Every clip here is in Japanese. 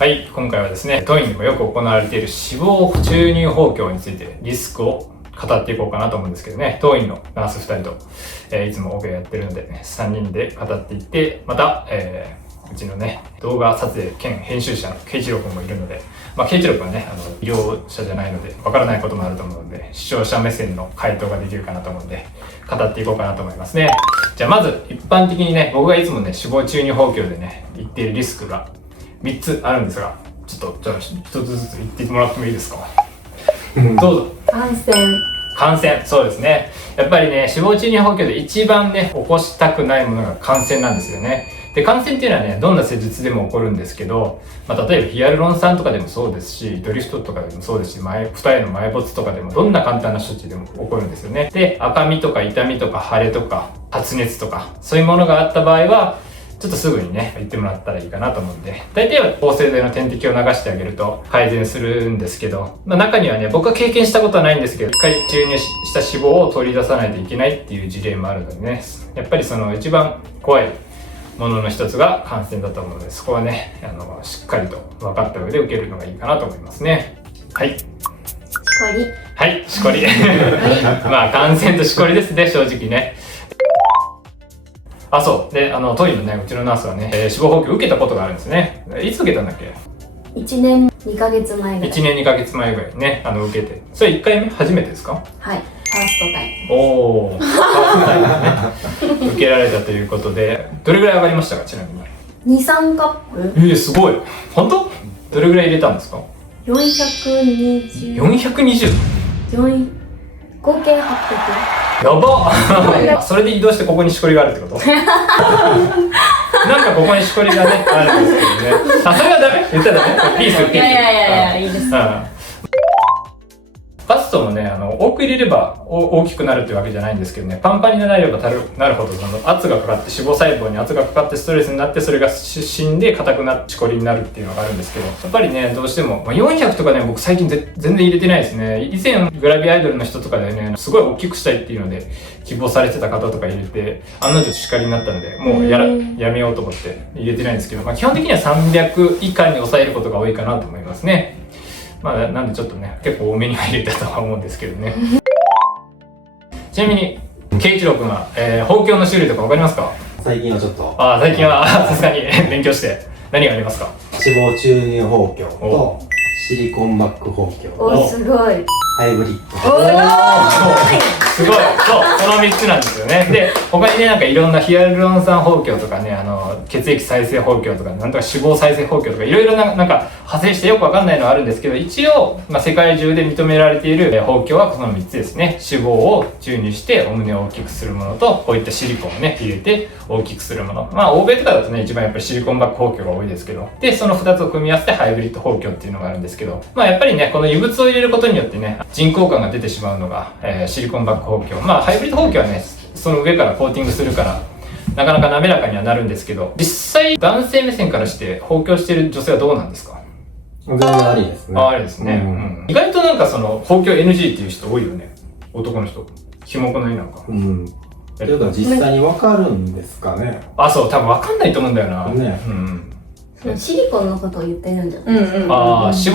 はい、今回はですね、当院でもよく行われている脂肪注入放狂についてリスクを語っていこうかなと思うんですけどね、当院のナース2人と、いつもオペやってるので、3人で語っていって、また、うちのね、動画撮影兼編集者の慶一郎君もいるので、慶一郎君はね、医療者じゃないので、わからないこともあると思うので、視聴者目線の回答ができるかなと思うので、語っていこうかなと思いますね。じゃあまず、一般的にね、僕がいつもね、脂肪注入放狂でね、言っているリスクが3つあるんですが、ちょっと、じゃあ1つずつ言ってもらってもいいですか。どうぞ。感染、そうですね。やっぱりね、脂肪注入放狂で一番ね、起こしたくないものが感染なんですよね。で、感染っていうのはね、どんな施術でも起こるんですけど、例えばヒアルロン酸とかでもそうですし、ドリフトとかでもそうですし、二重の埋没とかでも、どんな簡単な処置でも起こるんですよね。で、赤みとか痛みとか腫れとか発熱とか、そういうものがあった場合は、ちょっとすぐにね、言ってもらったらいいかなと思うんで、大体は抗生剤の点滴を流してあげると改善するんですけど、中にはね、僕は経験したことはないんですけど、一回注入した脂肪を取り出さないといけないっていう事例もあるのでね、やっぱりその一番怖いものの一つが感染だと思うので、そこはね、しっかりと分かった上で受けるのがいいかなと思いますね。はい。はい、しこり。感染としこりですね、正直ね。そう。で、当院のね、うちのナースはね、脂肪放棄を受けたことがあるんですね。いつ受けたんだっけ？ 1年2ヶ月前ぐらい。1年2ヶ月前ぐらいね、受けて。それ1回目初めてですか？はい。ファーストタイム。おー、ファーストタイムね。受けられたということで、どれぐらい上がりましたか、ちなみに。2、3カップすごい。本当？どれぐらい入れたんですか？ 420。420？合計800。やばそれで移動してここにしこりがあるってことなんかここにしこりがね、あるんですけどね。それはダメ？言ったらダメ？ピース。いや、いいです。バストもね、多く入れれば大きくなるってわけじゃないんですけどね、パンパンになればなるほど、圧がかかって、脂肪細胞に圧がかかってストレスになって、それが死んで硬くなってしこりになるっていうのがあるんですけど、やっぱりね、どうしても、400とかね、僕最近全然入れてないですね。以前、グラビアアイドルの人とかでね、すごい大きくしたいっていうので、希望されてた方とか入れて、案の定しかりになったので、もうやめようと思って入れてないんですけど、基本的には300以下に抑えることが多いかなと思いますね。なんでちょっとね、結構多めには入れたとは思うんですけどね。ちなみに、慶一郎君は、放狂の種類とかわかりますか？最近はちょっと。最近はさすがに勉強して、何がありますか？脂肪注入放狂と、シリコンバック放狂。すごい。ハイブリッド。すごい。そう、この3つなんですよね。で、他にね、なんかいろんなヒアルロン酸放狂とかね、血液再生放狂とか、なんとか脂肪再生放狂とか、いろいろなんか派生してよくわかんないのはあるんですけど、一応、世界中で認められている放狂はこの3つですね。脂肪を注入してお胸を大きくするものと、こういったシリコンをね、入れて大きくするもの。欧米とかだとね、一番やっぱりシリコンバック放狂が多いですけど、で、その2つを組み合わせてハイブリッド放狂っていうのがあるんですけど、やっぱりね、この異物を入れることによってね、人工感が出てしまうのが、シリコンバック放狂。ハイブリッド放狂はね、その上からコーティングするから、なかなか滑らかにはなるんですけど、実際男性目線からして放狂している女性はどうなんですか？全然ありですね。ありですね。意外となんか放狂 NG っていう人多いよね。男の人。ひもこのいなんか。というか実際にわかるんですかね。そう、多分わかんないと思うんだよな。ね。シリコンのことを言ってるんじゃないですか。脂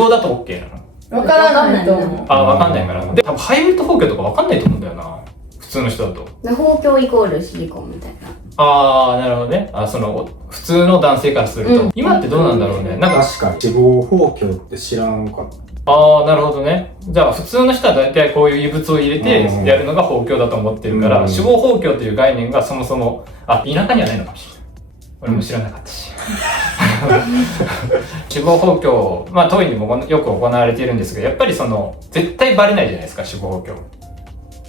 肪だと OK なの？わからないと思う。わかんないから。で、多分ハイブリッド放狂とかわかんないと思うんだよな。普通の人だと。放狂イコールシリコンみたいな。なるほどね。普通の男性からすると。今ってどうなんだろうね。なんか確かに脂肪放狂って知らんかった。なるほどね。じゃあ普通の人は大体こういう異物を入れてやるのが放狂だと思ってるから、脂肪放狂という概念がそもそも、田舎にはないのかもしれない。俺も知らなかったし。脂肪放狂、当院でもよく行われているんですが、やっぱり絶対バレないじゃないですか、脂肪放狂。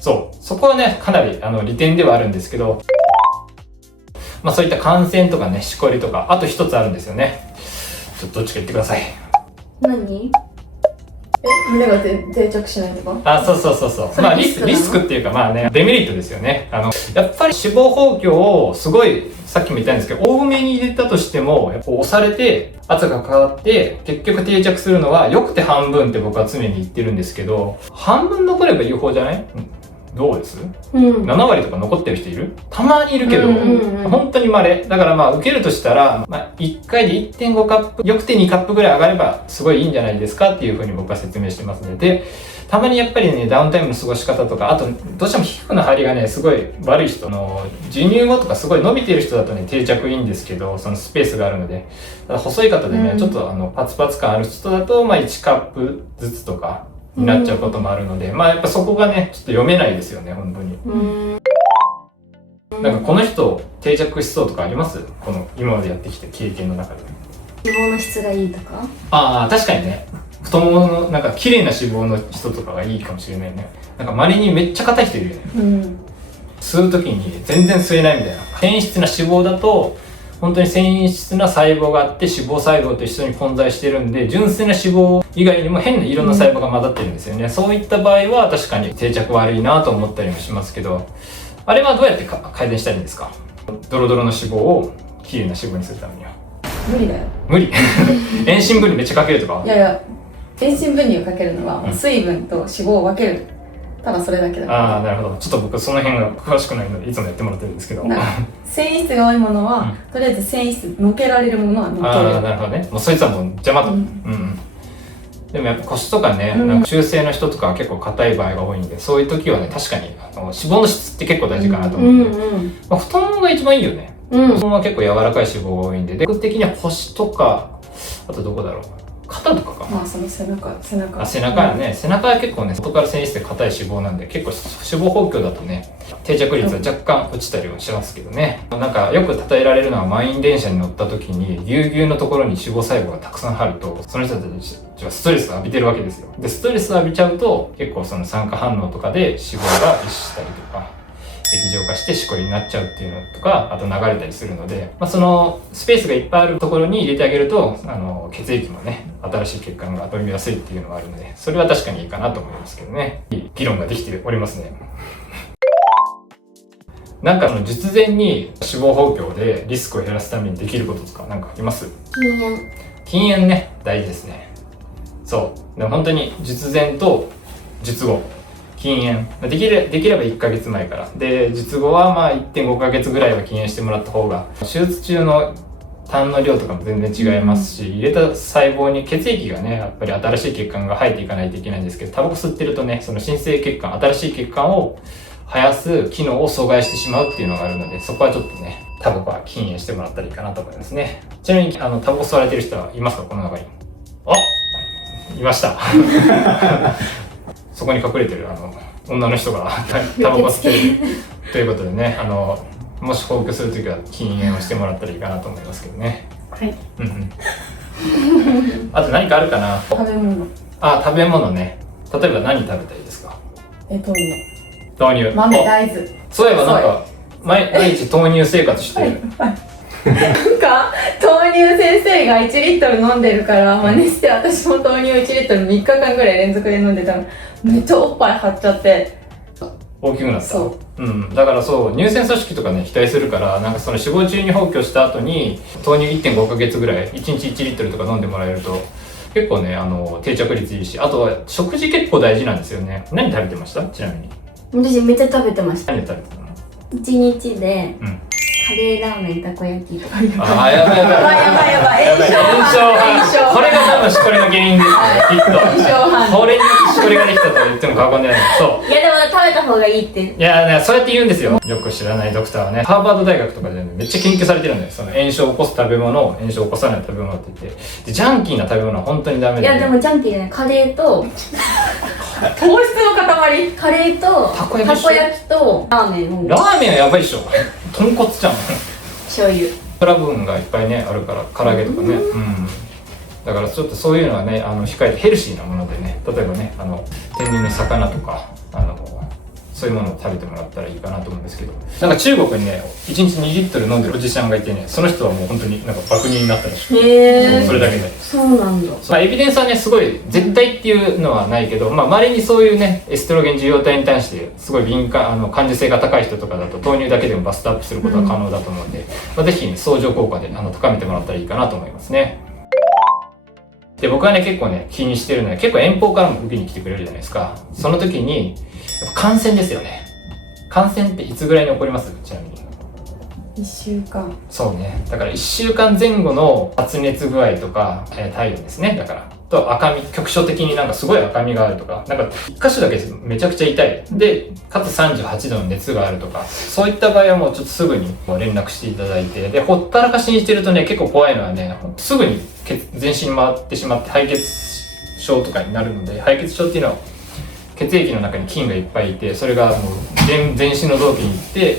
そう。そこはね、かなり利点ではあるんですけど、そういった感染とかね、しこりとか、あと一つあるんですよね。ちょっとどっちか言ってください。何？胸が定着しないとか？そう。リスクっていうか、デメリットですよね。やっぱり脂肪放狂をすごい、さっきも言ったんですけど、多めに入れたとしても、やっぱ押されて、圧がかかって、結局定着するのは、よくて半分って僕は常に言ってるんですけど、半分残ればいい方じゃない？どうです うん。 7 割とか残ってる人いる？たまにいるけど、うんうんうん本当に稀。だからまあ受けるとしたら、1回で 1.5 カップ、よくて2カップぐらい上がればすごいいいんじゃないですかっていうふうに僕は説明してますね。で、たまにやっぱりね、ダウンタイムの過ごし方とか、あとどうしても皮膚の張りがね、すごい悪い人の、授乳後とかすごい伸びている人だとね、定着いいんですけど、そのスペースがあるので、ただ細い方でね、ちょっとパツパツ感ある人だと、1カップずつとかになっちゃうこともあるので、やっぱそこがね、ちょっと読めないですよね、本当に。なんかこの人定着しそうとかあります？この今までやってきた経験の中で。脂肪の質がいいとか？ああ、確かにね。太もものなんか綺麗な脂肪の人とかがいいかもしれないね。なんか稀にめっちゃ硬い人いるよね。吸う時に全然吸えないみたいな。繊維質な脂肪だと本当に繊維質な細胞があって脂肪細胞と一緒に混在してるんで、純粋な脂肪以外にも変ないろんな細胞が混ざってるんですよね。そういった場合は確かに定着悪いなと思ったりもしますけど、あれはどうやって改善したらいいんですか？ドロドロの脂肪を綺麗な脂肪にするためには。無理だよ。無理遠心分離めっちゃかけるとか。いやいや、遠心分離をかけるのは、水分と脂肪を分ける。ただそれだけだから。ああ、なるほど。ちょっと僕その辺が詳しくないのでいつもやってもらってるんですけど。繊維質が多いものは、とりあえず繊維質のけられるものはのける。ああ、なるほどね。もうそいつはもう邪魔と。でもやっぱ腰とかね、なんか中性の人とかは結構硬い場合が多いんで、そういう時はね、確かに脂肪の質って結構大事かなと思うんで、太ももが一番いいよね。太ももは結構柔らかい脂肪が多いんで、僕的には腰とか、あとどこだろう、肩とかか。まあその背中はね、背中は結構ね、外から繊維質で硬い脂肪なんで、結構脂肪補強だとね、定着率は若干落ちたりはしますけどね。なんかよく例えられるのは、満員電車に乗った時にぎゅうぎゅうのところに脂肪細胞がたくさん張ると、その人たちはストレスを浴びてるわけですよ。でストレスを浴びちゃうと結構その酸化反応とかで脂肪が壊死したりとか液状化してしこりになっちゃうっていうのとか、あと流れたりするので、そのスペースがいっぱいあるところに入れてあげると、血液もね、新しい血管が飛びやすいっていうのがあるので、それは確かにいいかなと思いますけどね。いい議論ができておりますね。なんか術前に脂肪補強でリスクを減らすためにできることとかなんかあります？禁煙ね、大事ですね。そう。でも本当に術前と術後。禁煙できれば1ヶ月前からで、術後は1.5 ヶ月ぐらいは禁煙してもらった方が、手術中の痰の量とかも全然違いますし、入れた細胞に血液がね、やっぱり新しい血管が生えていかないといけないんですけど、タバコ吸ってるとね、その新生血管、新しい血管を生やす機能を阻害してしまうっていうのがあるので、そこはちょっとね、タバコは禁煙してもらったらいいかなと思いますね。ちなみにタバコ吸われてる人はいますか、この中に？いましたそこに隠れてる女の人がタバコ吸ってるということでね、もし放棄するときは禁煙をしてもらったらいいかなと思いますけどね。はい。あと何かあるかな？食べ物。食べ物ね。例えば何食べたらいいですか？豆乳。豆乳。豆、大豆。そういえばなんか毎日豆乳生活してる。なんか豆乳先生が1リットル飲んでるから真似して私も豆乳1リットル3日間ぐらい連続で飲んでたらめっちゃおっぱい張っちゃって大きくなった。だからそう乳腺組織とかね肥大するから、なんかその脂肪中に放棄した後に豆乳 1.5 ヶ月ぐらい1日1リットルとか飲んでもらえると結構ね定着率いいし、あとは食事結構大事なんですよね。何食べてました？ちなみに。私めっちゃ食べてました。何食べてたの？1日で、カレーラーメン、たこ焼きとか。やばい炎症犯。これが多分しこりの原因ですね、きっと。これにしこりができたと言っても過言ではない。そう。いやでも食べた方がいいって。いや、そうやって言うんですよ。よく知らないドクターはね、ハーバード大学とかで、めっちゃ研究されてるんだよ。その炎症を起こす食べ物、炎症を起こさない食べ物って言って。でジャンキーな食べ物は本当にダメで。いやでもジャンキーじゃない、カレーと糖質の塊。カレーとたこ焼きとラーメン。ラーメンはやばいっしょ。豚骨じゃん。醤油。油分がいっぱいねあるから、唐揚げとかね。だからちょっとそういうのはね控えてヘルシーなものでね、例えばね天然の魚とかそういうものを食べてもらったらいいかなと思うんですけど、なんか中国にね1日2リットル飲んでるおじさんがいてね、その人はもう本当になんか爆乳になったらしくて、それだけで。そうなんだ。エビデンスはねすごい絶対っていうのはないけど、稀にそういうねエストロゲン受容体に対してすごい敏感感受性が高い人とかだと豆乳だけでもバストアップすることが可能だと思うんで、ぜひね相乗効果で高めてもらったらいいかなと思いますね。で僕はね結構ね気にしてるのは、結構遠方からも受けに来てくれるじゃないですか。その時にやっぱ感染ですよね。感染っていつぐらいに起こります？ちなみに。1週間。そうね。だから1週間前後の発熱具合とか、体温ですね。だから。と赤み、局所的になんかすごい赤みがあるとか、なんか一箇所だけめちゃくちゃ痛い。で、かつ38度の熱があるとか、そういった場合はもうちょっとすぐに連絡していただいて、で、ほったらかしにしてるとね、結構怖いのはね、すぐに全身に回ってしまって敗血症とかになるので、敗血症っていうのは血液の中に菌がいっぱいいて、それがもう全身の臓器に行って、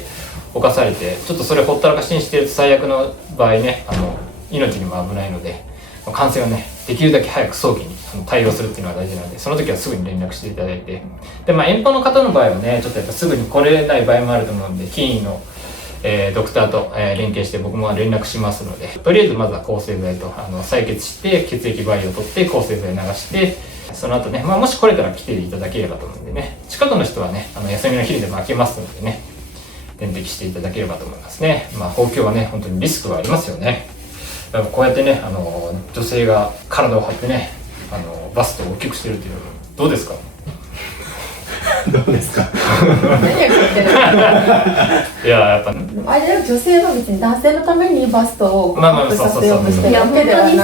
侵されて、ちょっとそれほったらかしにしてると最悪の場合ね、命にも危ないので、感染をね、できるだけ早く早期に対応するっていうのが大事なので、その時はすぐに連絡していただいて、で、遠方の方の場合はね、ちょっとやっぱすぐに来れない場合もあると思うんで、金医の、ドクターと、連携して僕も連絡しますので、とりあえずまずは抗生剤と採血して血液培養を取って抗生剤流して、その後ね、もし来れたら来ていただければと思うんでね、近くの人はね、休みの日でも開けますのでね、点滴していただければと思いますね。豊胸はね、本当にリスクがありますよね。やっぱこうやってね、女性が体を張ってね、バストを大きくしてるっていうのはどうですか？どうですか？何やってるいや、やっぱ、あれだよ、女性は別に男性のためにバストをまあまあアップさせようとしてるわけではないか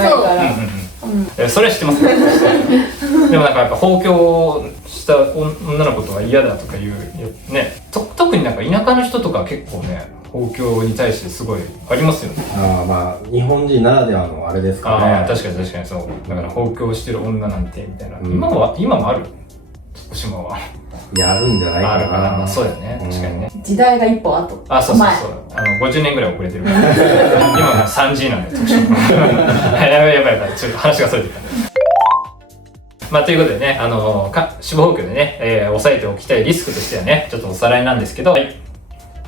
らそれは知ってますね。でもなんかやっぱ放狂した女の子とは嫌だとかいうね、特になんか田舎の人とか結構ね、放狂に対してすごいありますよね。日本人ならではのあれですかね。確かにそう。だから放狂してる女なんてみたいな。今もある？徳島は。やるんじゃないかな。あるかな。そうだよね。確かにね。時代が一歩後。そう。50年ぐらい遅れてるから。今の 3G なんで、徳島。やばい。ちょっと話がそれてきた。ということでね、死亡放棄でね、抑えておきたいリスクとしてはね、ちょっとおさらいなんですけど、はい。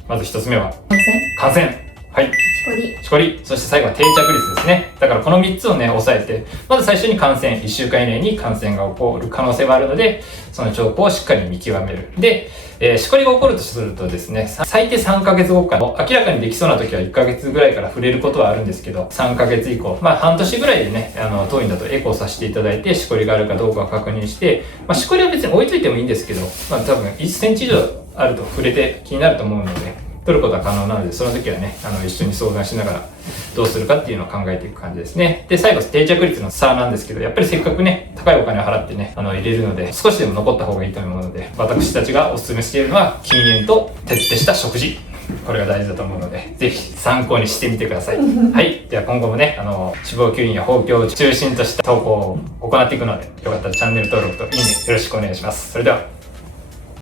まず一つ目は、感染。はい。しこり。そして最後は定着率ですね。だからこの3つをね、抑えて、まず最初に感染、1週間以内に感染が起こる可能性があるので、その兆候をしっかり見極める。で、しこりが起こるとするとですね、最低3ヶ月後から、明らかにできそうな時は1ヶ月ぐらいから触れることはあるんですけど、3ヶ月以降、半年ぐらいでね、当院だとエコーさせていただいて、しこりがあるかどうかを確認して、しこりは別に置いといてもいいんですけど、多分1センチ以上あると触れて気になると思うので、取ることは可能なので、その時はね、一緒に相談しながらどうするかっていうのを考えていく感じですね。で、最後、定着率の差なんですけど、やっぱりせっかくね、高いお金を払ってね、入れるので、少しでも残った方がいいと思うので、私たちがお勧めしているのは、禁煙と徹底した食事。これが大事だと思うので、ぜひ参考にしてみてください。はい。では今後もね、脂肪吸引や放狂を中心とした投稿を行っていくので、よかったらチャンネル登録といいねよろしくお願いします。それでは。